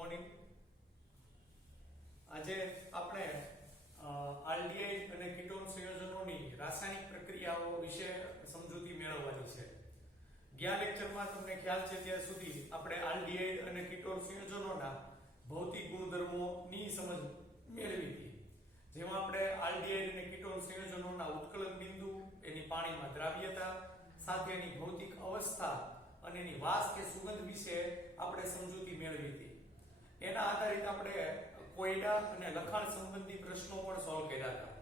Morning. આજે આપણે aldehyde અને કીટોન સંયોજનોની રાસાયણિક પ્રક્રિયાઓ વિશે સમજૂતી મેળવવાની છે. ગયા લેક્ચરમાં તમને ખ્યાલ છે ત્યાં સુધી આપણે આલ્ડીહાઇડ અને કીટોન સંયોજનોના ભૌતિક ગુણધર્મોની સમજ મેળવી હતી. જેમાં આપણે આલ્ડીહાઇડ અને કીટોન સંયોજનોના ઉત્કલન બિંદુ, એની પાણીમાં દ્રાવ્યતા, સાથે એની ભૌતિક અવસ્થા અને એની વાસ કે સુગંધ વિશે આપણે સમજૂતી મેળવી હતી. એના આધારિત આપણે કોયડા અને લખાણ સંબંધી પ્રશ્નો પણ સોલ્વ કર્યા હતા.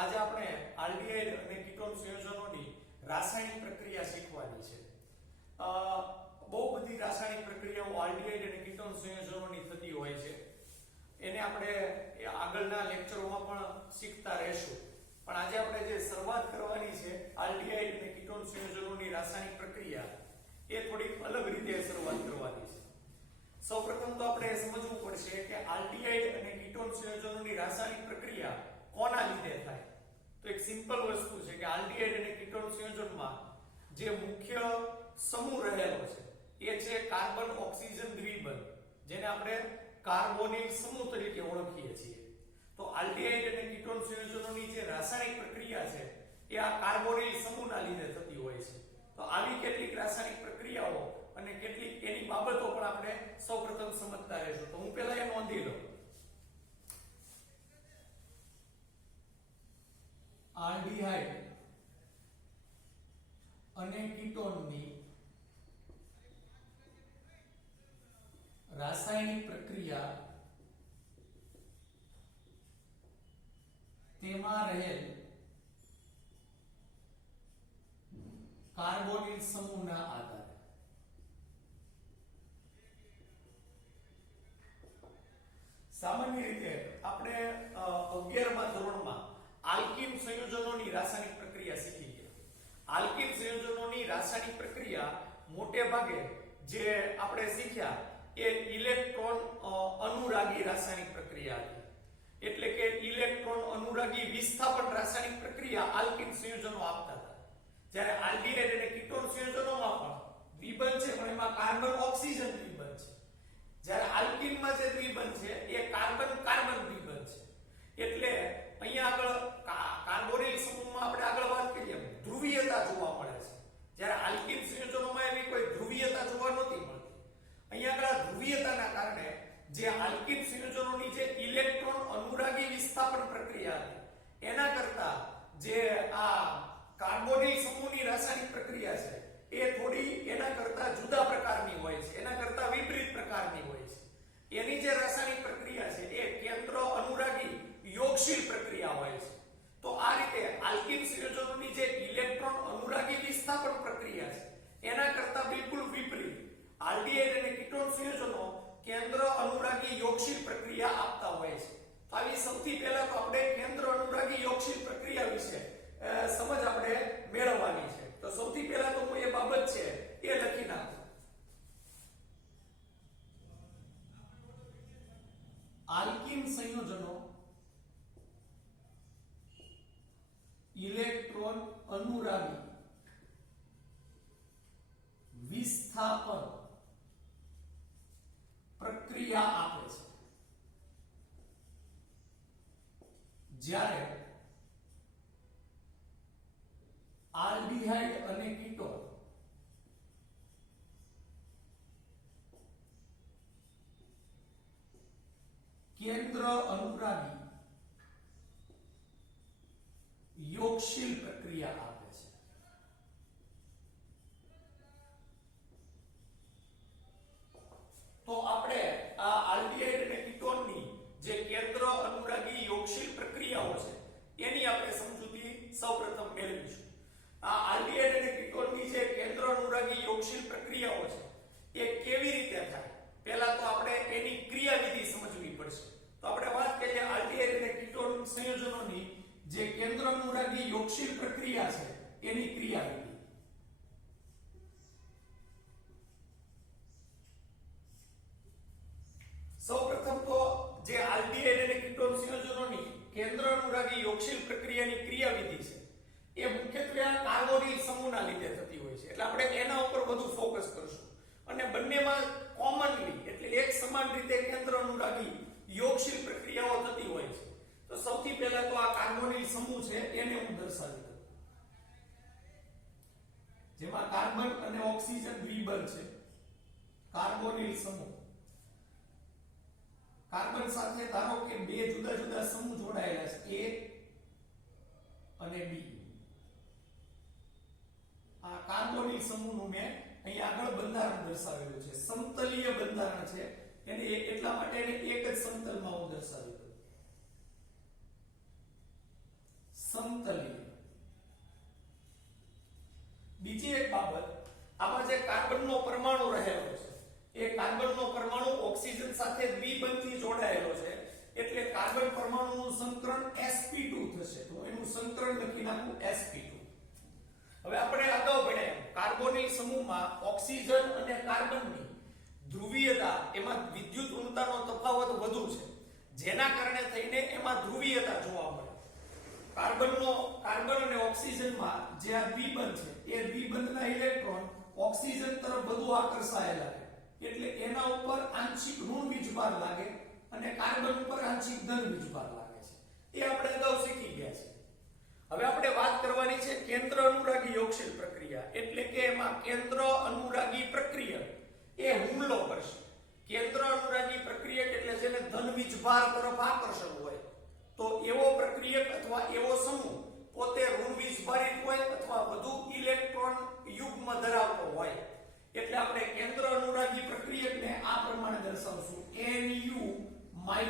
આજે આપણે આલ્ડીહાઇડ અને કીટોન સંયોજનોની રાસાયણિક પ્રક્રિયા શીખવાની છે. બહુ બધી રાસાયણિક પ્રક્રિયાઓ આલ્ડીહાઇડ અને કીટોન સંયોજનોની થતી હોય છે. એને આપણે આગળના લેક્ચરોમાં પણ શીખતા રહેશું. પણ આજે આપણે જે શરૂઆત કરવાની છે આલ્ડીહાઇડ અને કીટોન સંયોજનોની રાસાયણિક પ્રક્રિયા, એ થોડીક અલગ રીતે શરૂઆત કરવાની છે. સૌપ્રથમ તો આપણે સમજવું પડશે કે આલ્ડીહાઇડ અને કીટોન સંયોજનોની રાસાયણિક પ્રક્રિયા કોના લીધે થાય. તો એક સિમ્પલ વસ્તુ છે કે આલ્ડીહાઇડ અને કીટોન સંયોજનમાં જે મુખ્ય સમૂહ રહેલો છે એ છે કાર્બન ઓક્સિજન દ્વિબંધ, જેને આપણે કાર્બોનિલ સમૂહ તરીકે ઓળખીએ છીએ. તો આલ્ડીહાઇડ અને કીટોન સંયોજનોની જે રાસાયણિક પ્રક્રિયા છે એ આ કાર્બોનિલ સમૂહના લીધે થતી હોય છે. તો આવી કેટલીક રાસાયણિક પ્રક્રિયાઓ અને કેટલીક એની બાબતો પણ આપણે સૌપ્રથમ સમજતા રહેશું. તો હું પહેલા એ નોંધી લઉં. આલ્ડીહાઇડ અને કીટોનની રાસાયણિક પ્રક્રિયા તેમાં રહેલ કાર્બોનિલ સમૂહના આધારે. સામાન્ય રીતે આપણે 11મા ધોરણમાં આલ્કીન સંયોજનોની રાસાયણિક પ્રક્રિયા શીખી ગયા. આલ્કીન સંયોજનોની રાસાયણિક પ્રક્રિયા મોટે ભાગે જે આપણે શીખ્યા એ ઇલેક્ટ્રોન અનુરાગી રાસાયણિક પ્રક્રિયા હતી. એટલે કે ઇલેક્ટ્રોન અનુરાગી વિસ્થાપન રાસાયણિક પ્રક્રિયા આલ્કીન સંયોજનો આપતા હતા. જ્યારે આલ્ડીહાઇડ અને કીટોન સંયોજનોમાં પણ દ્વિબંધ છે, પણ એમાં કાર્બન ઓક્સિજન દ્વિબંધ છે. જ્યારે આલ્કીનમાં જે દ્વિબંધ છે એ કાર્બન કાર્બન દ્વિબંધ છે. એટલે અહીંયા આગળ કાર્બોનિલ સમૂહમાં આપણે આગળ વાત કરીએ ધ્રુવીયતા જોવા મળે છે. જ્યારે આલ્કીન સંયોજનોમાં એવી કોઈ ધ્રુવીયતા જોવા નહોતી મળતી. અહીંયા આગળ ધ્રુવીયતાના કારણે જે આલ્કીન સંયોજનોની જે ઇલેક્ટ્રોન અનુરાગી વિસ્થાપન પ્રક્રિયા હતી એના કરતા જે આ કાર્બોનિલ સમૂહની રાસાયણિક પ્રક્રિયા છે એ થોડી એના કરતા જુદા પ્રકારની હોય છે, એના કરતા વિપરીત પ્રકારની હોય છે. એની જે રાસાયણિક પ્રક્રિયા છે એ કેન્દ્ર અનુરાગી યોગશીલ પ્રક્રિયા હોય છે. તો આ રીતે આલ્કીન સંયોજનોની જે ઇલેક્ટ્રોન અનુરાગી વિસ્થાપન પ્રક્રિયા છે એના કરતા બિલકુલ વિપરીત આલ્ડીહાઇડ અને કીટોન સંયોજનો કેન્દ્ર અનુરાગી યોગશીલ પ્રક્રિયા આપતા હોય છે. તો આવી સૌથી પહેલા તો આપણે કેન્દ્ર અનુરાગી યોગશીલ પ્રક્રિયા વિશે સમજ આપણે મેળવવાની છે. તો સૌથી પહેલા તો હું એ બાબત છે એ લખી નાખું. આલ્કીન સંયોજનો ઇલેક્ટ્રોન અનુરાગી વિસ્થાપન પ્રક્રિયા આપે છે. જ્યારે આલ્ડીહાઇડ અને કીટોન કેન્દ્ર અનુરાગી યોગશીલ પ્રક્રિયા આપે છે. તો આપણે આ આલ્ડીહાઇડ અને કીટોનની જે કેન્દ્ર અનુરાગી યોગશીલ પ્રક્રિયાઓ છે એની આપણે સમજૂતી સૌપ્રથમ મેળવીશું. આ આલ્ડીહાઇડ અને કીટોનની જે કેન્દ્ર અનુરાગી યોગશીલ પ્રક્રિયાઓ છે એ કેવી રીતે થાય, પહેલા તો આપણે એની ક્રિયાવિધિ સમજવી પડશે. તો આપણે વાત કરીએ આલ્ડીહાઇડ અને કીટોન સંયોજનોની જે કેન્દ્ર અનુરાગી યોગશીલ પ્રક્રિયા છે એની ક્રિયાવિધિ. સૌપ્રથમ તો જે આલ્ડીહાઇડ અને કીટોન સંયોજનોની કેન્દ્ર અનુરાગી યોગશીલ પ્રક્રિયાની ક્રિયાવિધિ છે એ મુખ્યત્વે આ કાર્બોનિલ સમૂહના લીધે થતી હોય છે. એટલે આપણે એના ઉપર વધુ ફોકસ કરશું અને બંનેમાં કોમનલી એટલે એક સમાન સમાન રીતે કેન્દ્ર અનુરાગી યોગશીલ પ્રક્રિયાઓ થતી હોય છે. તો સૌથી પહેલા તો આ કાર્બોનિલ સમૂહ છે એને હું દર્શાવી દઉં, જેમાં કાર્બન અને ઓક્સિજન દ્વિબંધ છે. કાર્બોનિલ સમૂહ, કાર્બન સાથે ધારો કે બે જુદા જુદા સમૂહ જોડાયેલા છે, A અને B. આ કાર્બોનિલ સમૂહનું મેં અહીં આગળ બંધારણ દર્શાવેલું છે. સમતલીય બંધારણ છે, એને એટલા માટે એને એક જ સમતલમાં હું દર્શાવી દઉં. સમતલીય. બીજી એક બાબત, આમાં જે કાર્બનનો પરમાણુ રહેલો છે એ કાર્બનનો પરમાણુ ઓક્સિજન સાથે દ્વિબંધથી જોડાયેલો છે, એટલે કાર્બન પરમાણુનું સંકરણ sp2 થશે. તો એનું સંકરણ લખી નાખું sp2. હવે આપણે અગાઉ ભણ્યા કાર્બોનિલ સમૂહમાં ઓક્સિજન અને કાર્બનની ધ્રુવીયતા, એમાં વિદ્યુત ઋણતાનો તફાવત વધુ છે, જેના કારણે થઈને એમાં ધ્રુવીયતા જોવા મળે. કાર્બન અને ઓક્સિજનમાં જે આ દ્વિબંધ છે એ દ્વિબંધના ઇલેક્ટ્રોન ઓક્સિજન તરફ વધુ આકર્ષાયેલા છે, એટલે એના ઉપર આંશિક ઋણ વીજભાર લાગે અને કાર્બન ઉપર આંશિક ધન વીજભાર લાગે છે. એ આપણે અગાઉ શીખી ગયા છે. હવે આપણે વાત કરવાની છે કેન્દ્ર અનુરાગી યોગશીલ પ્રક્રિયા, એટલે કે એમાં કેન્દ્ર અનુરાગી પ્રક્રિયક એ હુમલો કરશે. કેન્દ્ર અનુરાગી પ્રક્રિયક એટલે જેને ધન વીજભાર તરફ આકર્ષણ હોય, તો એવો પ્રક્રિયક અથવા એવો સમૂહ પોતે ઋણ વીજભારિત હોય અથવા વધુ ઇલેક્ટ્રોન યુગ્મ ધરાવતો હોય, એટલે આપણે કેન્દ્ર અનુરાગી પ્રક્રિયકને આ પ્રમાણે દર્શાવશું, Nu-I.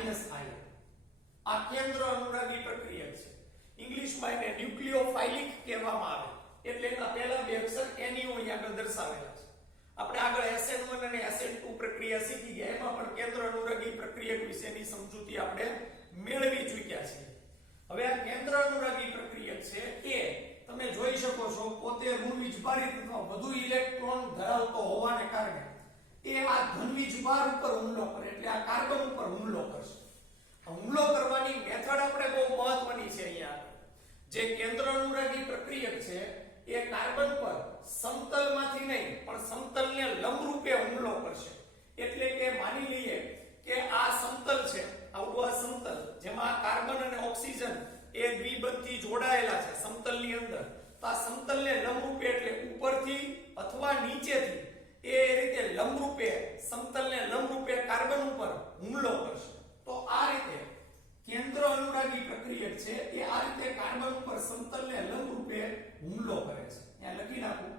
આ કેન્દ્ર અનુરાગી પ્રક્રિયક છે. ઇંગ્લિશમાં એને ન્યુક્લિયોફાઇલિક કહેવામાં આવે, એટલે એના પહેલા બે અક્ષર Nu અહીં આગળ દર્શાવેલા છે. આપણે આગળ SN1 અને SN2 પ્રક્રિયા શીખી ગયા, એમાં પણ કેન્દ્ર અનુરાગી પ્રક્રિયક વિશેની સમજૂતી આપણે મેળવી ચૂક્યા છીએ. હવે આ કેન્દ્ર અનુરાગી પ્રક્રિયક છે એ તમે જોઈ શકો છો પોતે ઋણ વીજભારિત અથવા વધુ ઇલેક્ટ્રોન ધરાવતો હોવાને કારણે એ આ ધન વીજભાર ઉપર હુમલો કરે, એટલે આ કાર્બન ઉપર હુમલો કરશે. હુમલો કરવાની મેથડ આપણે બહુ મહત્વની છે. અહીંયા જે કેન્દ્ર અનુરાગી પ્રક્રિયક છે એ કાર્બન પર સમતલમાંથી નહીં પણ સમતલને લંબરૂપે હુમલો કરશે. એટલે કે માની લઈએ કે આ સમતલ છે, આવું આ સમતલ જેમાં કાર્બન અને ઓક્સિજન એ દ્વિબંધથી જોડાયેલા છે સમતલની અંદર, તો આ સમતલને લંબરૂપે એટલે ઉપરથી અથવા નીચેથી એ રીતે લંબરૂપે સમતલને લંબરૂપે કાર્બન ઉપર હુમલો કરશે. તો આ રીતે કેન્દ્ર અનુરાગી પ્રક્રિયક છે એ આ રીતે કાર્બન ઉપર સમતલને લંબરૂપે હુમલો કરે છે. અહીંયા લખી નાખું,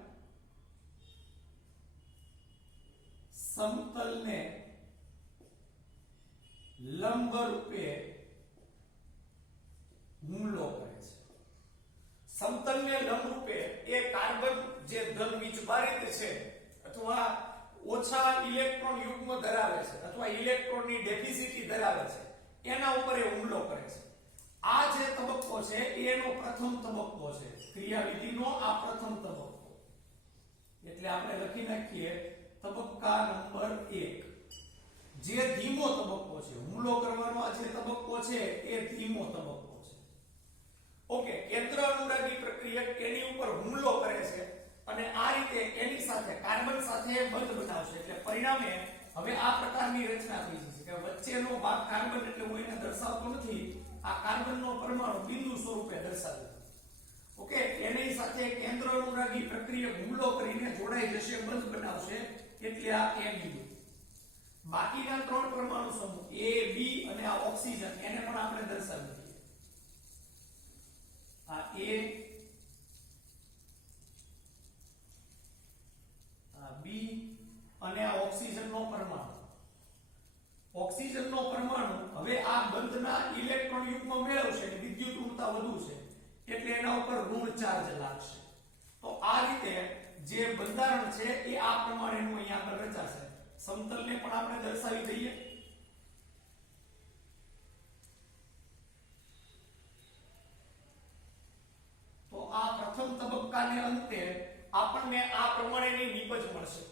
સમતલને લંબ રૂપે હુમલો કરે છે. સમતલને લંબ રૂપે એ કાર્બન જે ધન વીજભારિત છે અથવા ઓછા ઇલેક્ટ્રોન યુગ્મ ધરાવે છે અથવા ઇલેક્ટ્રોનની ડેફિસિટી ધરાવે છે, એના ઉપર એ હુમલો કરે છે. આ જે તબક્કો છે એનો પ્રથમ તબક્કો છે, ક્રિયાવિધિનો આ પ્રથમ તબક્કો. એટલે આપણે લખી નાખીએ તબક્કા નંબર 1, જે ધીમો તબક્કો છે. હુમલો કરવાનો આ જે તબક્કો છે એ ધીમો તબક્કો છે. ઓકે, કેન્દ્ર અનુરાગી પ્રક્રિયક એની ઉપર હુમલો કરે છે અને આ રીતે એની સાથે કાર્બન સાથે બંધ બનાવશે, એટલે પરિણામે હવે આ પ્રકારની રચના થઈ છે કે વચ્ચેનો ભાગ કાર્બન, એટલે હું એને દર્શાવતો નથી, આ કાર્બનનો પરમાણુ બિંદુ સ્વરૂપે દર્શાવે. ઓકે, એની સાથે કેન્દ્ર અનુરાગી પ્રક્રિયક હુમલો કરીને જોડાઈ જશે, બંધ બનાવશે, એટલે આ Nu. બાકીના ત્રણ પરમાણુ સમૂહ A, B અને આ ઓક્સિજન એને પણ આપણે દર્શાવી દઈએ. આ A, આ B અને આ ઓક્સિજનનો પરમાણુ. ઓક્સિજનનો પરમાણુ હવે આ બંધના ઇલેક્ટ્રોન યુગ્મ મેળવશે, વિદ્યુત ઋણતા વધુ છે એટલે એના ઉપર ઋણ ચાર્જ લાગશે. તો આ રીતે જે બંધારણ છે એ આ પ્રમાણેનું અહીંયા આગળ રચાશે. સમતલને પણ આપણે દર્શાવી દઈએ. તો આ પ્રથમ તબક્કાને અંતે આપણને આ પ્રમાણેની નીપજ મળશે.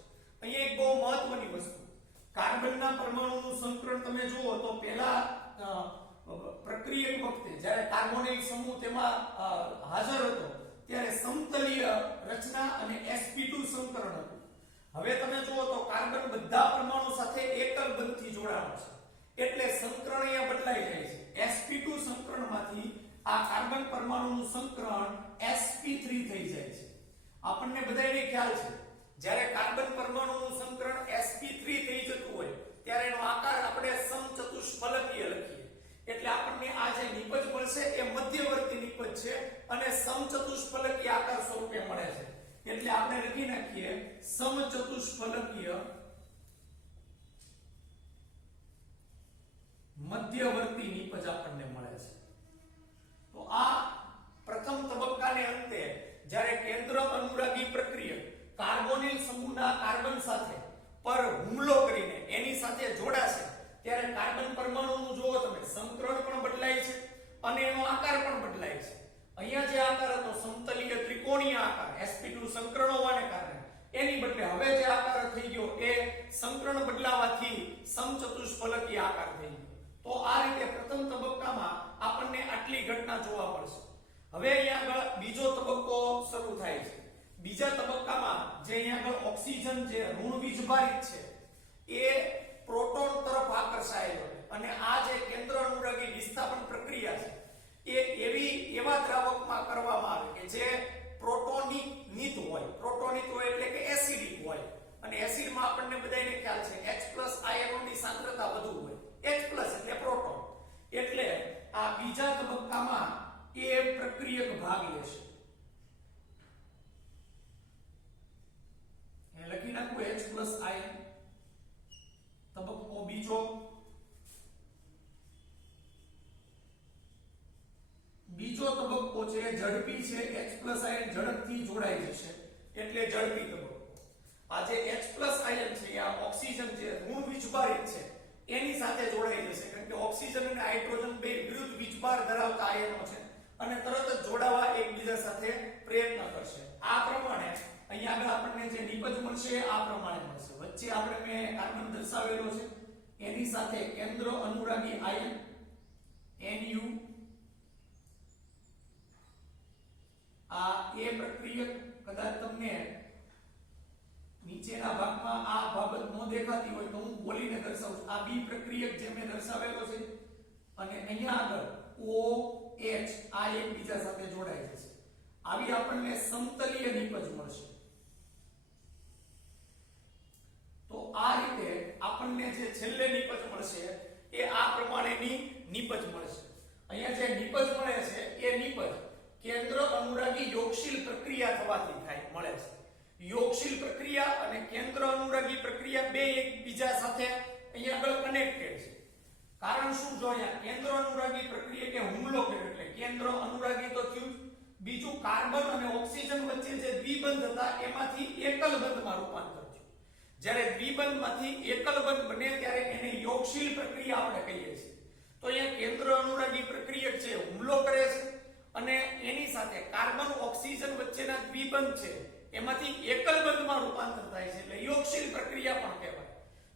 અહીંયા એક બહુ મહત્વની વસ્તુ, કાર્બનના પરમાણુનું સંકરણ તમે જુઓ તો પહેલા પ્રક્રિયક વખતે જ્યારે કાર્બોનિલ સમૂહ તેમાં હાજર હતો ત્યારે સમતલીય રચના અને sp2 સંકરણ હતું. હવે તમે જુઓ તો કાર્બન બધા પરમાણુ સાથે એકલ બંધથી જોડાણો છે એટલે સંકરણ અહીંયા બદલાઈ જાય છે sp2 સંકરણમાંથી આ કાર્બન પરમાણુનું સંકરણ sp3 થઈ જાય છે આપણને બધાને ખ્યાલ છે જ્યારે કાર્બન પરમાણુનું સંકરણ sp3 થઈ જતું હોય ત્યારે એનો આકાર આપણે સમચતુષ્ફલકીય લખીએ એટલે આપણને આ જે નિપજ મળશે એ મધ્યવર્તી નિપજ છે અને સમચતુષ્ફલકીય આકાર સ્વરૂપે મળે છે એટલે આપણે લખી નાખીએ સમચતુષ્ફલકીય મધ્યવર્તી નિપજ આપણને મળે છે તો આ પ્રથમ તબક્કાને અંતે જ્યારે કેન્દ્ર અનુરાગી પ્રક્રિયક કાર્બોનિલ સમૂહના કાર્બન સાથે પર હુમલો કરીને એની સાથે જોડાશે ત્યારે કાર્બન પરમાણુનું જુઓ તમે સંકરણ પણ બદલાય છે અને એનો આકાર પણ બદલાય છે અહીંયા જે આકાર હતો સમતલીય ત્રિકોણીય આકાર sp2 સંકરણ હોવાને કારણે એની બદલે હવે જે આકાર થઈ ગયો એ સંકરણ બદલાવાથી સમચતુષ્ફલકીય આકાર થઈ ગયો તો આ રીતે પ્રથમ તબક્કામાં આપણને આટલી ઘટના જોવા મળશે હવે અહીંયા આગળ બીજો તબક્કો શરૂ થાય છે બીજા તબક્કામાં જે અહીંયા આગળ ઓક્સિજન જે ઋણ વીજભારિત છે એ પ્રોટોન તરફ આકર્ષાયેલો અને આ જે કેન્દ્ર અનુરાગી વિસ્થાપન પ્રક્રિયા છે એ એવા દ્રાવકમાં કરવામાં આવે કે જે પ્રોટોનિક હોય એટલે કે એસિડિક હોય અને એસિડમાં આપણને બધાને ખ્યાલ છે H+ આયનોની સાંદ્રતા વધુ હોય H+ એટલે પ્રોટોન એટલે આ બીજા તબક્કામાં એ પ્રક્રિયક ભાગ લેશે એ લખી નાખું H+ આયન તબક્કો બીજો તબક્કો છે ઝડપી છે H+ આયન ઝડપથી જોડાઈ જશે એટલે ઝડપી તબક્કો આ જે H+ આયન છે આ ઓક્સિજન જે ઋણ વીજભારિત છે એની સાથે જોડાઈ જશે કારણ કે ઓક્સિજન અને હાઇડ્રોજન બે વિરુદ્ધ વીજભાર ધરાવતા આયનો છે અને તરત જ જોડાવા એકબીજા સાથે પ્રયત્ન કરશે આ પ્રમાણે અહીંયા આગળ આપણને જે નિપજ મળશે આ પ્રમાણે મળશે વચ્ચે આપણે મેં કાર્બન દર્શાવેલો છે એની સાથે કેન્દ્ર અનુરાગી આયન Nu આ એ પ્રક્રિયક કદાચ તમને નીચેના ભાગમાં આ બાબત ન દેખાતી હોય તો હું બોલીને દર્શાવું આ બી પ્રક્રિયક જે મેં દર્શાવેલો છે અને અહીંયા આગળ OH આ એકબીજા સાથે જોડાઈ જશે આવી આપણને સમતલીય નિપજ મળશે તો આ રીતે આપણને જે છેલ્લે નિપજ મળશે એ આ પ્રમાણેની નિપજ મળશે અહીંયા જે નિપજ મળે છે એ નિપજ કેન્દ્ર અનુરાગી યોગશીલ પ્રક્રિયા થવાથી મળે છે યોગશીલ પ્રક્રિયા અને કેન્દ્ર અનુરાગી પ્રક્રિયા બે એકબીજા સાથે અહીંયા આગળ કનેક્ટેડ છે કારણ શું જો અહીંયા કેન્દ્ર અનુરાગી પ્રક્રિયા કે હુમલો કર્યો એટલે કેન્દ્ર અનુરાગી તો થયું બીજું કાર્બન અને ઓક્સિજન વચ્ચે જે દ્વિબંધ હતા એમાંથી એકલ બંધમાં રૂપાંતર થયું જ્યારે દ્વિબંધમાંથી એકલ બંધ બને ત્યારે એને યોગશીલ પ્રક્રિયા આપણે કહીએ છીએ તો અહીંયા કેન્દ્ર અનુરાગી પ્રક્રિયક છે હુમલો કરે છે અને એની સાથે કાર્બન ઓક્સિજન વચ્ચેના દ્વિબંધ છે એમાંથી એકલ બંધમાં રૂપાંતર થાય છે એટલે યોગશીલ પ્રક્રિયા પણ કહેવાય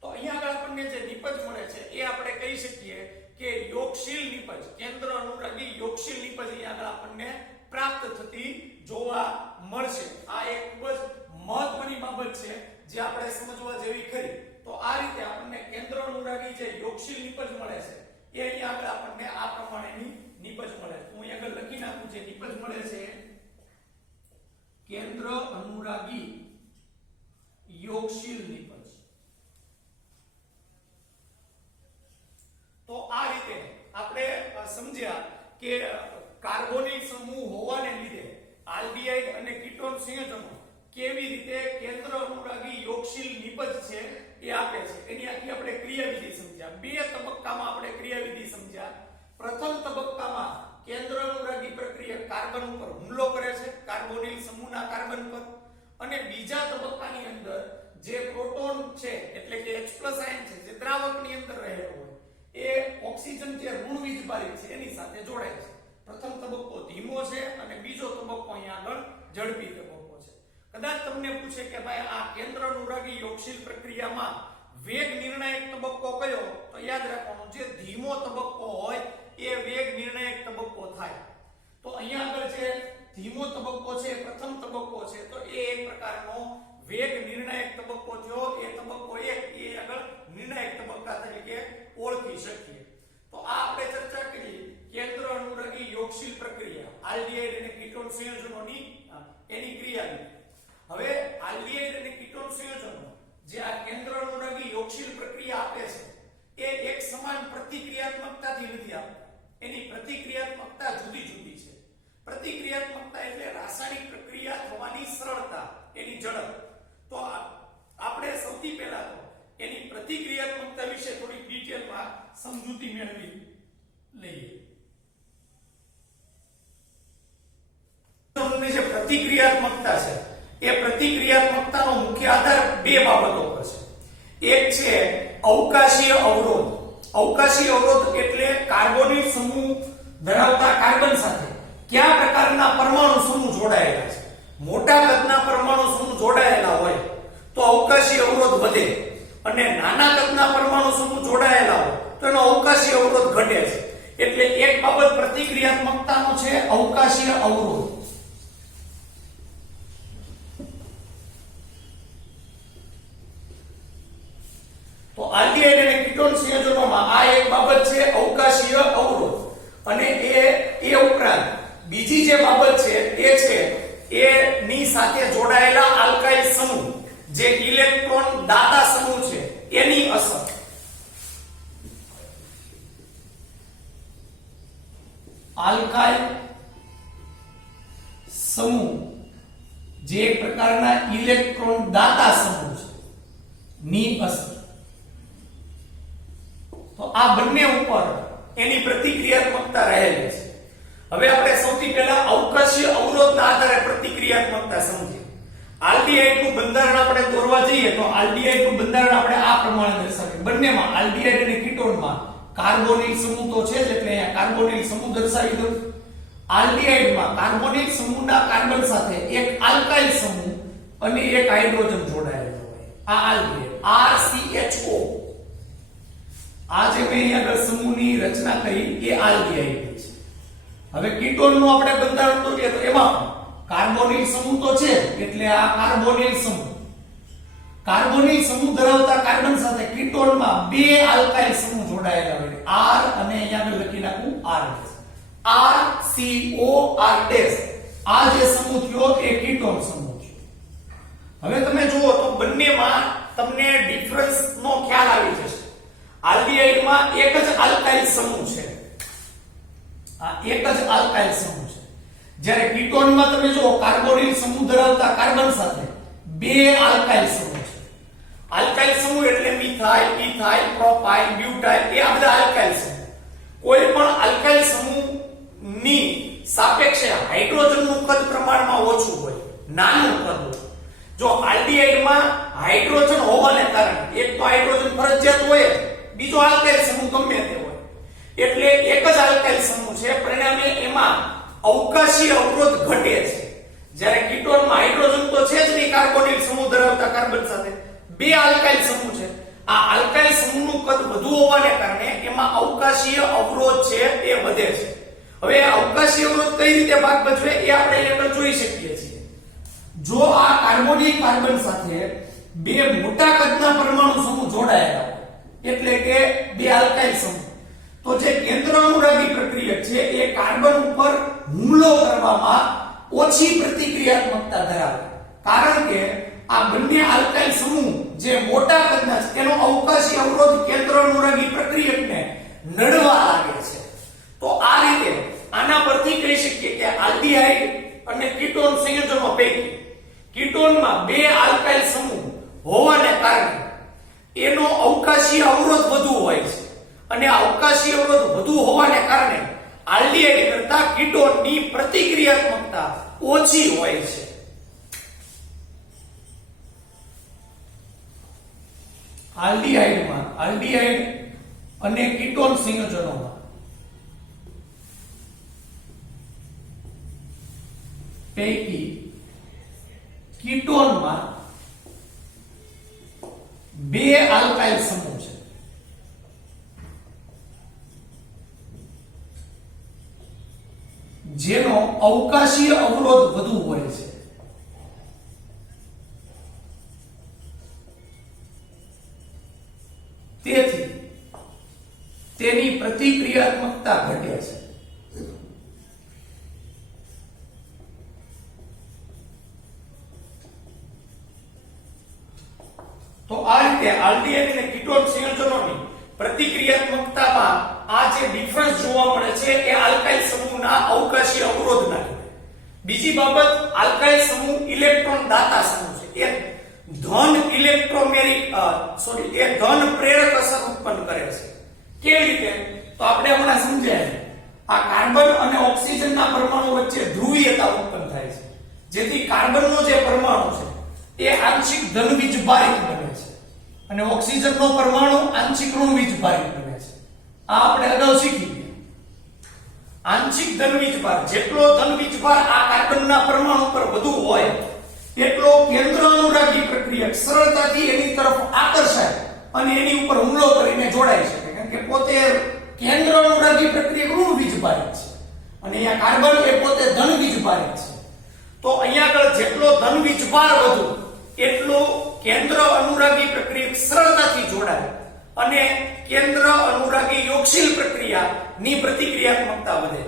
તો અહીંયા આગળ આપણને જે નિપજ મળે છે એ આપણે કહી શકીએ કે યોગશીલ નિપજ કેન્દ્ર અનુરાગી યોગશીલ નિપજ અહીંયા આગળ આપણને પ્રાપ્ત થતી જોવા મળશે આ એક ખૂબ જ મહત્વની બાબત છે જે આપણે સમજવા જેવી ખરી તો આ રીતે આપણને કેન્દ્ર અનુરાગી જે યોગશીલ નિપજ મળે છે એ અહીંયા આગળ આપણને આ પ્રમાણેની નિપજ મળે છે હું અહીં આગળ લખી નાખું જે નિપજ મળે છે કેન્દ્ર અનુરાગી યોગશીલ નિપજ તો આ રીતે આપણે સમજ્યા કે કાર્બોનિલ સમૂહ હોવાને લીધે આલ્ડીહાઇડ અને કીટોન સંયોજનો કેવી રીતે કેન્દ્ર અનુરાગી યોગશીલ નિપજ છે એ આપે છે એની આખી આપણે ક્રિયાવિધિ સમજ્યા બે તબક્કામાં આપણે ક્રિયાવિધિ સમજ્યા પ્રથમ તબક્કામાં કેન્દ્ર અનુરાગી પ્રક્રિયા કાર્બન ઉપર હુમલો કરે છે કાર્બોનિલ સમૂહના કાર્બન પર અને બીજા તબક્કાની અંદર જે પ્રોટોન છે એટલે કે H+ આયન છે જે દ્રાવકની અંદર રહેલો હોય એ ઓક્સિજન જે ઋણ વીજભારિત છે એની સાથે જોડાય છે પ્રથમ તબક્કો ધીમો છે અને બીજો તબક્કો અહીંયા આગળ ઝડપી તબક્કો છે કદાચ તમને પૂછે કે ભાઈ આ કેન્દ્ર અનુરાગી યોગશીલ પ્રક્રિયામાં વેગ નિર્ણાયક તબક્કો કયો તો યાદ રાખવાનું જે ધીમો તબક્કો હોય એ વેગ નિર્ણાયક તબક્કો થાય તો અહીંયા આગળ જે ધીમો તબક્કો છે પ્રથમ તબક્કો છે તો એ એક પ્રકારનો વેગ નિર્ણાયક તબક્કો થયો એ તબક્કો 1 એ આગળ નિર્ણાયક તબક્કા તરીકે એની ક્રિયાવિધિ. હવે આલ્ડીહાઇડ અને કીટોન સંયોજનો જે આ કેન્દ્રાનુરાગી યોગશીલ પ્રક્રિયા આપે છે એ એક સમાન પ્રતિક્રિયાત્મકતાથી નથી આપતા. એની પ્રતિક્રિયાત્મકતા જુદી જુદી છે. પ્રતિક્રિયાત્મકતા એટલે રાસાયણિક પ્રક્રિયા થવાની સરળતા, એની ઝડપ. તો આપણે સૌથી પહેલા તો એની પ્રતિક્રિયાત્મકતા વિશે થોડી ડિટેલમાં સમજૂતી મેળવી લઈએ. જે પ્રતિક્રિયાત્મકતા છે એ પ્રતિક્રિયાત્મકતાનો મુખ્ય આધાર બે બાબતો પર છે. એક છે અવકાશીય અવરોધ. અવકાશીય અવરોધ એટલે કાર્બોનિલ સમૂહ ધરાવતા કાર્બન સાથે કયા પ્રકારના પરમાણુ સમૂહ જોડાયેલા છે. મોટા કદના પરમાણુ સમૂહ જોડાયેલા હોય તો અવકાશીય અવરોધ વધે, અને નાના કદના પરમાણુ સમૂહ જોડાયેલા હોય તો એનો અવકાશીય અવરોધ ઘટે છે. એટલે એક બાબત પ્રતિક્રિયાત્મકતાનો છે અવકાશીય અવરોધ. તો આલ્ડીહાઇડ અને કીટોન સંયોજનોમાં આ એક બાબત છે અવકાશીય અવરોધ. અને એ ઉપરાંત બીજી જે બાબત છે એ છે એની સાથે જોડાયેલા આલ્કાઇલ સમૂહ જે ઇલેક્ટ્રોન દાતા સમૂહ છે એની અસર. આલ્કાઇલ સમૂહ જે એક પ્રકારના ઇલેક્ટ્રોન દાતા સમૂહ છે ની અસર. તો આ બંને ઉપર એની પ્રતિક્રિયાત્મકતા રહેલી છે. હવે આપણે સૌથી પહેલા અવકાશીય અવરોધના આધારે પ્રતિક્રિયાત્મકતા સમજીએ. આલ્ડીહાઇડનું બંધારણ આપણે દોરવા જઈએ તો આલ્ડીહાઇડનું બંધારણ આપણે આ પ્રમાણે દર્શાવીએ. બંનેમાં આલ્ડીહાઇડ અને કીટોનમાં કાર્બોનિલ સમૂહ તો છે જ, એટલે અહીંયા કાર્બોનિલ સમૂહ દર્શાવી દઉં. આલ્ડીહાઇડમાં કાર્બોનિલ સમૂહના કાર્બન સાથે એક આલ્કાઇલ સમૂહ અને એક હાઇડ્રોજન જોડાયેલો હોય. આ આલ્ડીહાઇડ RCHO. આ જે મેં અહીંયા સમૂહની રચના કરી એ આલ્ડીહાઇડ છે. હવે કીટોનનું આપણે બંધારણ દોરીએ તો એમાં કાર્બોનિલ સમૂહ તો છે, એટલે આ કાર્બોનિલ સમૂહ. કાર્બોનિલ સમૂહ ધરાવતા કાર્બન સાથે કીટોનમાં બે આલ્કાઇલ સમૂહ જોડાયેલા હોય. R અને અહીંયા આગળ લખી નાખું RCOR. આ જે સમૂહ થયો એ કીટોન સમૂહ છે. હવે તમે જુઓ તો બંનેમાં તમને ડિફરન્સ નો ખ્યાલ આવી જશે. આલ્ડીહાઇડમાં એક જ આલ્કાઇલ સમૂહ છે. આ એક જ આલ્કાઇલ સમૂહ છે. જ્યારે કીટોનમાં તમે જુઓ કાર્બોનિલ સમૂહ ધરાવતા કાર્બન સાથે બે આલ્કાઇલ સમૂહ છે. આલ્કાઇલ સમૂહ એટલે મિથાઇલ, ઇથાઇલ, પ્રોપાઇલ, બ્યુટાઇલ, એ આ બધા આલ્કાઇલ સમૂહ. કોઈ પણ આલ્કાઇલ સમૂહની સાપેક્ષે હાઇડ્રોજનનું કદ પ્રમાણમાં ઓછું હોય, નાનું કદ હોય. જો આલ્ડીહાઇડમાં હાઇડ્રોજન હોવાને કારણે એક તો હાઇડ્રોજન ફરજિયાત હોય, બીજો આલ્કાઇલ સમૂહ ગમે તે હોય, એટલે એક જ આલ્કાઇલ સમૂહ છે. પરિણામે એમાં અવકાશીય અવરોધ ઘટે છે. જ્યારે કીટોનમાં હાઇડ્રોજન તો છે જ નહીં, કાર્બોનિલ સમૂહ ધરાવતા કાર્બન સાથે બે આલ્કાઇલ સમૂહ છે. આ આલ્કાઇલ સમૂહનું કદ વધુ હોવાને કારણે એમાં અવકાશીય અવરોધ છે એ વધે છે. હવે અવકાશીય અવરોધ કઈ રીતે ભાગ ભજવે એ આપણે અહીંયા જોઈ શકીએ છીએ. જો આ કાર્બોનિલ કાર્બન સાથે બે મોટા કદના પરમાણુ સમૂહ જોડાયેલા હોય, એટલે કે બે આલ્કાઇલ સમૂહ, તો જે કેન્દ્રાનુરાગી પ્રક્રિયક છે એ કાર્બન ઉપર હુમલો કરવામાં ઓછી પ્રતિક્રિયાત્મકતા ધરાવે. કારણ કે આ બંને આલ્કાઇલ સમૂહ જે મોટા કદના છે એનો અવકાશી અવરોધ કેન્દ્રાનુરાગી પ્રક્રિયકને નડવા લાગે છે. તો આ રીતે આના પરથી કહી શકીએ કે આલ્ડીહાઇડ અને કીટોન સંયોજનો પૈકી કીટોનમાં બે આલ્કાઇલ સમૂહ હોવાને કારણે એનો અવકાશીય અવરોધ વધુ હોય છે. અને અવકાશીય અવરોધ વધુ હોવાને કારણે આલ્ડીહાઇડ કરતા કીટોનની પ્રતિક્રિયાત્મકતા ઓછી હોય છે. આલ્ડીહાઇડ અને કીટોન સંયોજનોમાં પૈકી કીટોનમાં બે આલ્કાઇલ સમૂહ છે. જેનો અવકાશીય અવરોધ વધુ હોય છે. તેથી તેની પ્રતિક્રિયાત્મકતા ઘટે છે. સંયોજનોની પ્રતિક્રિયાત્મકતામાં આ જે ડિફરન્સ જોવા મળે છે એ આલ્કાઇલ સમૂહના અવકાશી અવરોધના લીધે. બીજી બાબત, આલ્કાઇલ સમૂહ ઇલેક્ટ્રોન દાતા સમૂહ છે. એ ધન પ્રેરક અસર ઉત્પન્ન કરે છે. કેવી રીતે? તો આપણે હમણાં સમજાય, આ કાર્બન અને ઓક્સિજનના પરમાણુ વચ્ચે ધ્રુવીયતા ઉત્પન્ન થાય છે, જેથી કાર્બનનો જે પરમાણુ છે એ આંશિક ધન વીજભારિત બને છે અને ઓક્સિજનનો પરમાણુ આંશિક ઋણ વીજભારિત બને છે. આ આપણે અગાઉ શીખી ગયા. આંશિક ધન વીજભાર, જેટલો ધન વીજભાર આ કાર્બનના પરમાણુ પર વધુ હોય એટલો કેન્દ્ર અનુરાગી પ્રક્રિયક સરળતાથી એની તરફ આકર્ષાય અને એની ઉપર હુમલો કરીને જોડાઈ શકે, કારણ કે પોતે કેન્દ્ર અનુરાગી પ્રક્રિયક ઋણ વીજભારિત છે અને અહીંયા કાર્બન એ પોતે ધન વીજભારિત છે. તો અહીંયા આગળ જેટલો ધન વીજભાર વધુ એટલો કેન્દ્ર અનુરાગી પ્રક્રિયક સરળતાથી જોડાય અને કેન્દ્ર અનુરાગી યોગશીલ પ્રક્રિયાની પ્રતિક્રિયાત્મકતા વધે.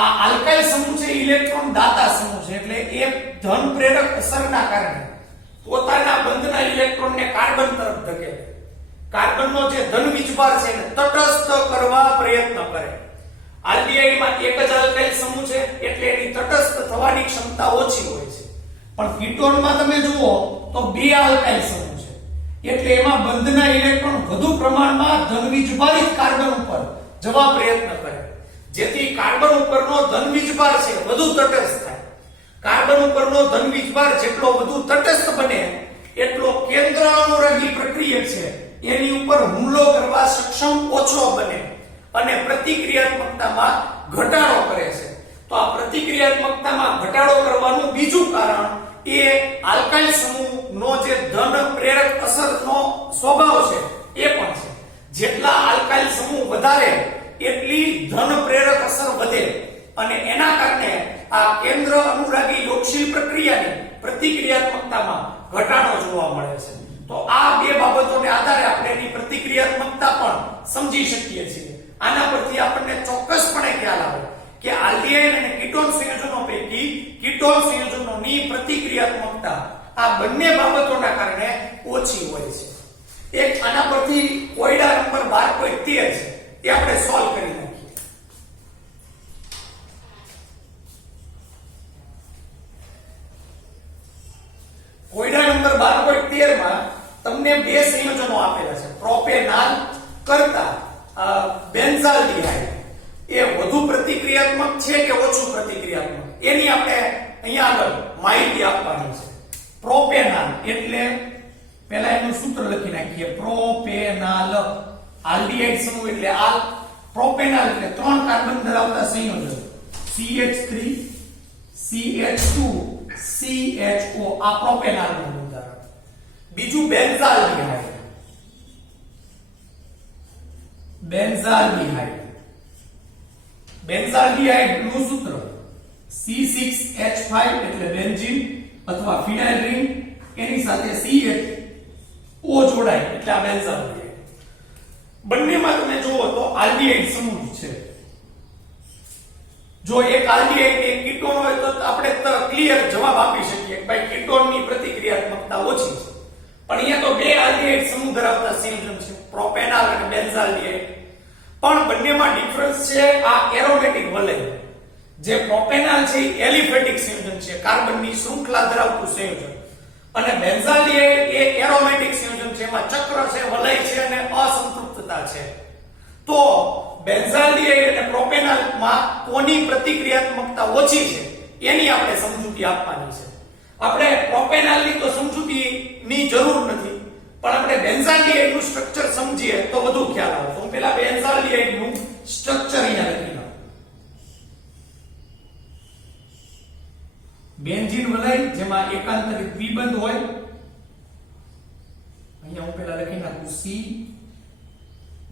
આ આલ્કાઇલ સમૂહ છે ઇલેક્ટ્રોન દાતા સમૂહ છે, એટલે એ ધન પ્રેરક અસરના કારણે પોતાના બંધના ઇલેક્ટ્રોનને કાર્બન તરફ ધકેલે. કાર્બનનો જે ધન વીજભાર છે એને તટસ્થ કરવા પ્રયત્ન કરે. આલ્ડીહાઇડમાં એક જ આલ્કાઇલ સમૂહ છે એટલે એની તટસ્થ થવાની ક્ષમતા ઓછી હોય છે, પણ કીટોનમાં તમે જુઓ તો બે આલ્કાઇલ સમૂહ છે એટલે એમાં બંધના ઇલેક્ટ્રોન વધુ પ્રમાણમાં ધન વીજભારિત કાર્બન ઉપર જવા પ્રયત્ન કરે, જેથી કાર્બન ઉપરનો ધન વીજભાર છે વધુ તટસ્થ થાય. કાર્બન ઉપરનો ધન વીજભાર જેટલો વધુ તટસ્થ બને એટલો કેન્દ્ર અનુરાગી પ્રક્રિયક છે એની ઉપર હુમલો કરવા સક્ષમ ઓછો બને અને પ્રતિક્રિયાત્મકતામાં ઘટાડો કરે છે. તો આ પ્રતિક્રિયાત્મકતામાં ઘટાડો કરવાનું બીજું કારણ એ આલ્કાઇલ સમૂહનો જે ધન પ્રેરક અસરનો સ્વભાવ છે એ પણ છે. જેટલા આલ્કાઇલ સમૂહ વધારે એટલી ધન પ્રેરક અસર વધે અને એના કારણે આ કેન્દ્ર અનુરાગી યોગશીલ પ્રક્રિયાની પ્રતિક્રિયાત્મકતામાં ઘટાડો જોવા મળે છે. તો આ બે બાબતોને આધારે આપણે એની પ્રતિક્રિયાત્મકતા પણ સમજી શકીએ છીએ. આના પરથી આપણને ચોક્કસપણે ખ્યાલ આવે કે આલ્ડીહાઇડ અને કીટોન સંયોજનો પૈકી કીટોન સંયોજનોની પ્રતિક્રિયાત્મકતા આ બંને બાબતોના કારણે ઓછી હોય છે. એક આના પરથી કોયડા નંબર 12.13 છે એ આપણે સોલ્વ કરી નાખીએ. કોયડા નંબર 12.13 માં તમને બે સંયોજનો આપેલા છે. પ્રોપેનાલ કરતા બેન્ઝાલ્ડીહાઇડ એ વધુ પ્રતિક્રિયાત્મક છે કે ઓછું પ્રતિક્રિયાત્મક એની આપણે અહીંયા આગળ માહિતી આપવાની છે. પ્રોપેનાલ એટલે પહેલા એનું સૂત્ર લખી નાખીએ. પ્રોપેનાલ આલ્ડીહાઇડ સમૂહ એટલે આલ, પ્રોપેનાલ એટલે 3 કાર્બન ધરાવતા સંયોજન CH3 CH2 CHO આ પ્રોપેનાલનું ઉદાહરણ. બીજું બેન્ઝાલ્ડીહાઇડ. બેન્ઝાલ્ડીહાઇડનું સૂત્ર C6H5 એટલે બેન્ઝીન અથવા ફિનાઇલ રિંગ એની સાથે CHO જોડાય એટલે આ બેન્ઝાલ્ડીહાઇડ. બંનેમાં તમે જુઓ તો આલ્ડીહાઇડ સમૂહ છે. જો એક આલ્ડીહાઇડ એક કીટોન હોય તો આપણે ક્લિયર જવાબ આપી શકીએ કે ભાઈ કીટોનની પ્રતિક્રિયાત્મકતા ઓછી છે. પણ અહીંયા તો બે આલ્ડીહાઇડ સમૂહ ધરાવતા સંયોજન છે, પ્રોપેનાલ અને બેન્ઝાલ્ડીહાઇડ. પણ બંનેમાં ડિફરન્સ છે આ એરોમેટિક વલય. જે પ્રોપેનાલ છે એ એલિફેટિક સંયોજન છે, કાર્બનની શૃંખલા ધરાવતું સંયોજન, અને બેન્ઝાલ્ડીહાઇડ એ એરોમેટિક સંયોજન છે, એમાં ચક્ર છે, વલય છે અને અસંતૃપ્તતા છે. તો બેન્ઝાલ્ડીહાઇડ અને પ્રોપેનાલમાં કોની પ્રતિક્રિયાત્મકતા ઓછી છે એની આપણે સમજૂતી આપવાની છે. આપણે પ્રોપેનાલની તો સમજૂતીની જરૂર નથી, પણ આપણે બેન્ઝાલ્ડીહાઇડનું સ્ટ્રક્ચર સમજીએ તો વધુ ખ્યાલ આવે. તો હું પહેલા બેન્ઝાલ્ડીહાઇડનું સ્ટ્રક્ચર અહીંયા લખી લઉં. બેન્ઝીન વલય જેમાં એકાંતરિત દ્વિબંધ હોય. અહીંયા હું પહેલા લખી નાખું C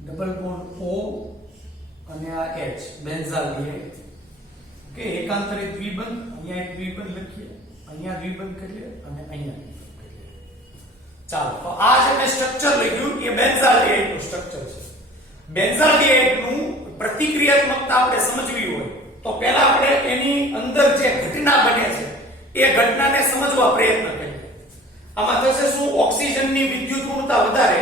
ડબલ બોન્ડ O અને આ H બેન્ઝાલ્ડીહાઇડ. ઓકે, એકાંતરિત દ્વિબંધ. અહીંયા એક દ્વિબંધ લખીએ, અહીંયા દ્વિબંધ કરીએ અને અહીંયા દ્વિબંધ કરીએ. ચાલો, તો આ જે મેં સ્ટ્રક્ચર લખ્યું એ બેન્ઝાલ્ડીહાઇડનું સ્ટ્રક્ચર છે. બેન્ઝાલ્ડીહાઇડનું પ્રતિક્રિયાત્મકતા આપણે સમજવી હોય તો પહેલા આપણે એની અંદર જે ઘટના બને છે એ ઘટનાને સમજવા પ્રયત્ન કરીએ. આમાં થશે શું? ઓક્સિજનની વિદ્યુત ઋણતા વધારે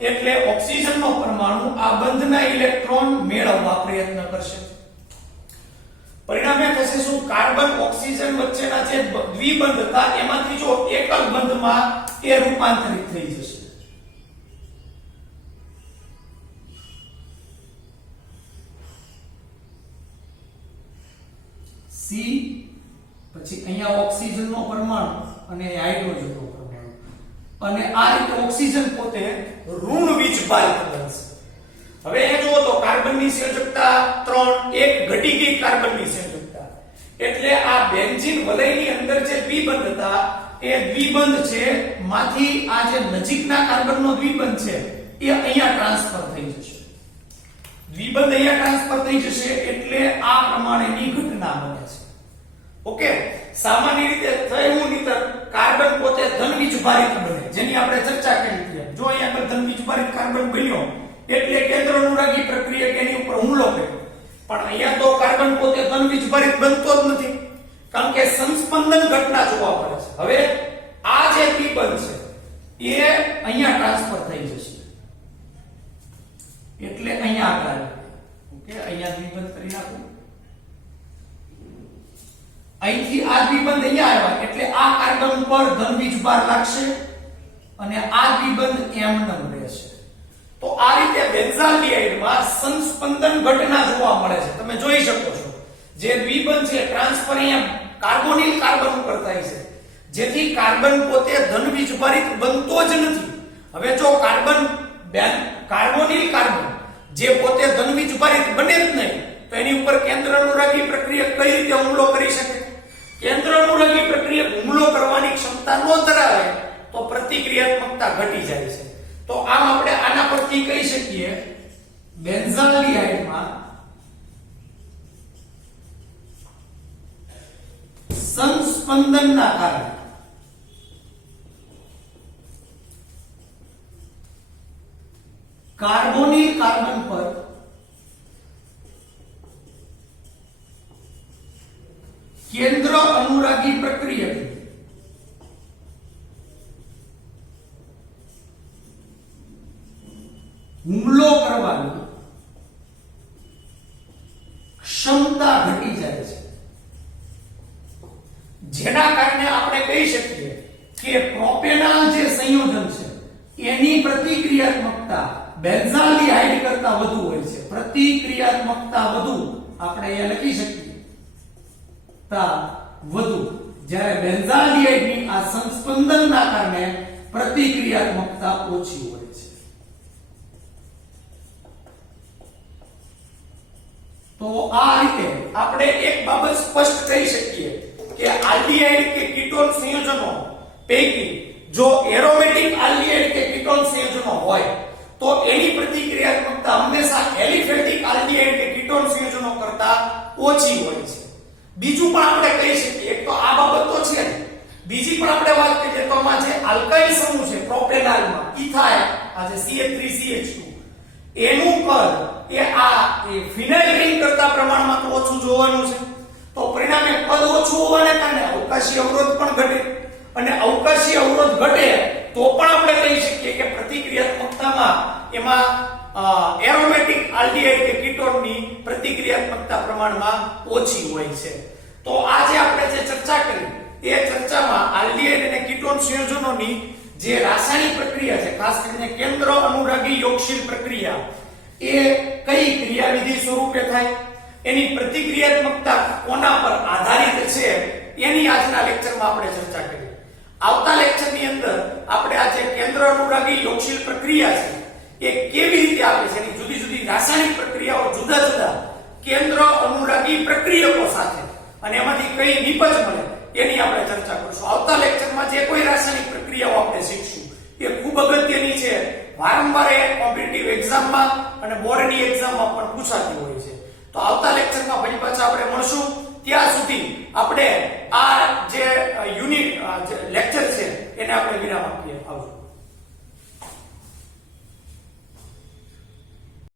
એટલે ઓક્સિજનનો પરમાણુ આ બંધના ઇલેક્ટ્રોન મેળવવા પ્રયત્ન કરશે. પરિણામે થશે શું? કાર્બન ઓક્સિજન વચ્ચેના જે દ્વિબંધ હતા એમાંથી જો એકલ બંધમાં એ રૂપાંતરિત થઈ જશે. C પછી અહીંયા ઓક્સિજનનો પરમાણુ અને હાઇડ્રોજનનો પરમાણુ અને આ રીતે ઓક્સિજન પોતે ઋણ વીજભારિત બનશે. હવે એ જુઓ તો કાર્બનની સંયોજકતા 3, એક ઘટી ગઈ કાર્બનની સંયોજકતા. એટલે આ બેન્ઝીન વલયની અંદર જે દ્વિબંધ હતા એ દ્વિબંધ છે માંથી આ જે નજીકના કાર્બનનો દ્વિબંધ છે એ અહીંયા ટ્રાન્સફર થઈ જશે. દ્વિબંધ અહીંયા ટ્રાન્સફર થઈ જશે એટલે આ પ્રમાણેની ઘટના બને છે. ઓકે, સામાન્ય રીતે થયું નહીતર કાર્બન પોતે ધન વીજભારિત બને, જેની આપણે ચર્ચા કરી હતી. જો અહીંયા આગળ ધન વીજભારિત કાર્બન બન્યો એટલે કેન્દ્ર અનુરાગી પ્રક્રિયક એની ઉપર હુમલો કર્યો. પણ અહીંયા તો કાર્બન પોતે ધન વીજભારિત બનતો જ નથી, કારણ કે સંસ્પંદન ઘટના જોવા મળે છે. હવે આ જે દ્વિબંધ છે એ અહીંયા ટ્રાન્સફર થઈ જશે એટલે અહીંયા આગળ આવે. ઓકે, અહીંયા દ્વિબંધ કરી નાખો. અહીંથી આ દ્વિબંધ અહીંયા આવ્યા એટલે આ કાર્બન ઉપર ધન વીજભાર લાગશે અને આ દ્વિબંધ એમનેમ રહેશે. તો આ રીતે બેન્ઝાલ્ડિહાઇડમાં સંસ્પંદન ઘટના જોવા મળે છે. તમે જોઈ શકો છો જે દ્વિબંધ છે ટ્રાન્સફર અહીંયા કાર્બોનિલ કાર્બન ઉપર થાય છે, જેથી કાર્બન પોતે ધન વીજભારિત બનતો જ નથી. હવે જો કાર્બોનિલ કાર્બન જે પોતે ધન વીજભારિત બને જ નહીં તો એની ઉપર કેન્દ્ર અનુરાગી પ્રક્રિયક કઈ રીતે હુમલો કરી શકે? કેન્દ્ર અનુરાગી પ્રક્રિયક હુમલો કરવાની ક્ષમતા ન ધરાવે તો પ્રતિક્રિયાત્મકતા ઘટી જાય છે. તો આમ આપણે આના પરથી કહી શકીએ બેન્ઝાલ્ડિહાઇડમાં સંસ્પંદનના કારણે કાર્બોનિલ કાર્બન પર કેન્દ્ર અનુરાગી પ્રક્રિયક હુમલો કરવાની ક્ષમતા ઘટી જાય છે, જેના કારણે આપણે કહી શકીએ કે પ્રોપેનોલ જે સંયોજન છે એની પ્રતિક્રિયાત્મકતા બેન્ઝાલ્ડિહાઇડ કરતા વધુ હોય છે. પ્રતિક્રિયાત્મકતા વધુ આપણે એ લખી શકીએ તા વધુ, જ્યારે બેન્ઝાલ્ડિહાઇડની આ સંસ્પંદનના કારણે પ્રતિક્રિયાત્મકતા ઓછી હોય છે. તો આ રીતે આપણે એક બાબત સ્પષ્ટ કહી શકીએ કે આલ્ડીહાઇડ કે કીટોન સંયોજનો પૈકી જો એરોમેટિક આલ્ડીહાઇડ કે કીટોન સંયોજનો હોય તો એની પ્રતિક્રિયાત્મકતા હંમેશા એલિફેટિક આલ્ડીહાઇડ કે કીટોન સંયોજનો કરતા ઓછી હોય છે. બીજું પણ આપણે કહી શકીએ, એક તો આ બાબત તો છે, બીજી પણ આપણે વાત કરીએ તો આમાં જે આલ્કાઇલ સમૂહ છે પ્રોપેનોલમાં ઇથાઇલ આ જે CH3CH2 એનું કદ એ ફિનાઇલ રિંગ કરતા પ્રમાણમાં તો ઓછું જોવાનું છે. તો પરિણામે કદ ઓછું હોવાને કારણે અવકાશી અવરોધ પણ ઘટે અને અવકાશી અવરોધ ઘટે તો પણ આપણે કહી શકીએ કે પ્રતિક્રિયાત્મકતામાં એમાં એરોમેટિક આલ્ડીહાઇડ કે કીટોનની પ્રતિક્રિયાત્મકતા પ્રમાણમાં ઓછી હોય છે. તો આ જે આપણે જે ચર્ચા કરી એ ચર્ચામાં આલ્ડીહાઇડ અને કીટોન સંયોજનોની જે રાસાયણિક પ્રક્રિયા છે, ખાસ કરીને કેન્દ્ર અનુરાગી યોગશીલ પ્રક્રિયા, એ કઈ ક્રિયાવિધિ સ્વરૂપે થાય, એની પ્રતિક્રિયાત્મકતા કોના પર આધારિત છે એની આજના લેક્ચરમાં આપણે ચર્ચા કરી. આવતા લેક્ચરની અંદર આપણે આ જે કેન્દ્ર અનુરાગી યોગશીલ પ્રક્રિયા છે એ કેવી રીતે આપે છે, એની જુદી જુદી રાસાયણિક પ્રક્રિયાઓ જુદા જુદા કેન્દ્ર અનુરાગી પ્રક્રિયકો સાથે અને એમાંથી કઈ નિપજ મળે એની આપણે ચર્ચા કરીશું. આવતા લેક્ચરમાં જે કોઈ રાસાયણિક પ્રક્રિયાઓ આપણે શીખશું એ ખૂબ અગત્યની છે, વારંવાર એ કોમ્પિટિટિવ એક્ઝામમાં અને બોર્ડની એક્ઝામમાં પણ પૂછાતી હોય છે. તો આવતા લેક્ચરમાં ફરી પાછા આપણે મળશું. ત્યાં સુધી આપણે આ જે યુનિટ લેક્ચર છે એને આપણે વિરામ આપીએ. આવજો.